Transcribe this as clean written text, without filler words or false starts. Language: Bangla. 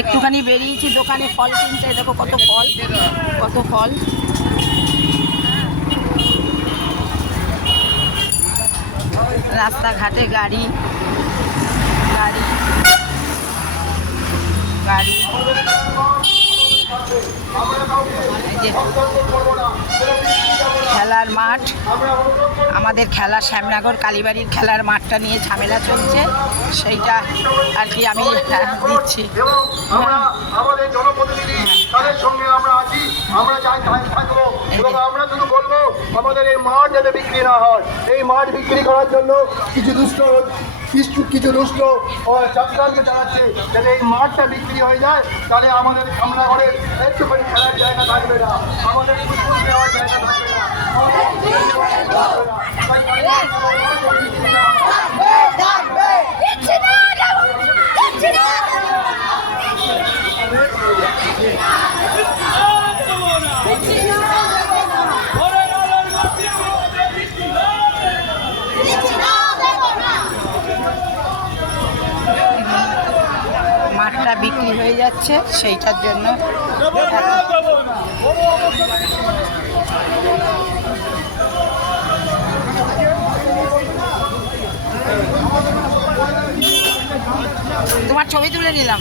একটুখানি বেরিয়েছি দোকানে ফল কিনতে। দেখো কত ফল, কত ফল। রাস্তাঘাটে গাড়ি গাড়ি গাড়ি। খেলার মাঠ, আমাদের খেলা শ্যামনগর কালীবাড়ির খেলার মাঠটা নিয়ে ঝামেলা চলছে, সেইটা আর কি আমি দিচ্ছি। আমাদের জনপ্রতিনিধি তাদের সঙ্গে আমরা আছি, আমরা চাই থাকবো এবং আমরা শুধু বলবো আমাদের এই মাঠ যাতে বিক্রি না হয়। এই মাঠ বিক্রি করার জন্য কিছু দুষ্ট চক্রান্ত চালাচ্ছে। যাতে এই মাঠটা বিক্রি হয়ে যায়, তাহলে আমাদের শ্যামনগরের একটুখানি খেলার জায়গা থাকবে না, আমাদের ফুটবল দেওয়ার জায়গা থাকবে না। মাঠটা বিক্রি হয়ে যাচ্ছে, সেইটার জন্য তোমার ছবি তুলে নিলাম।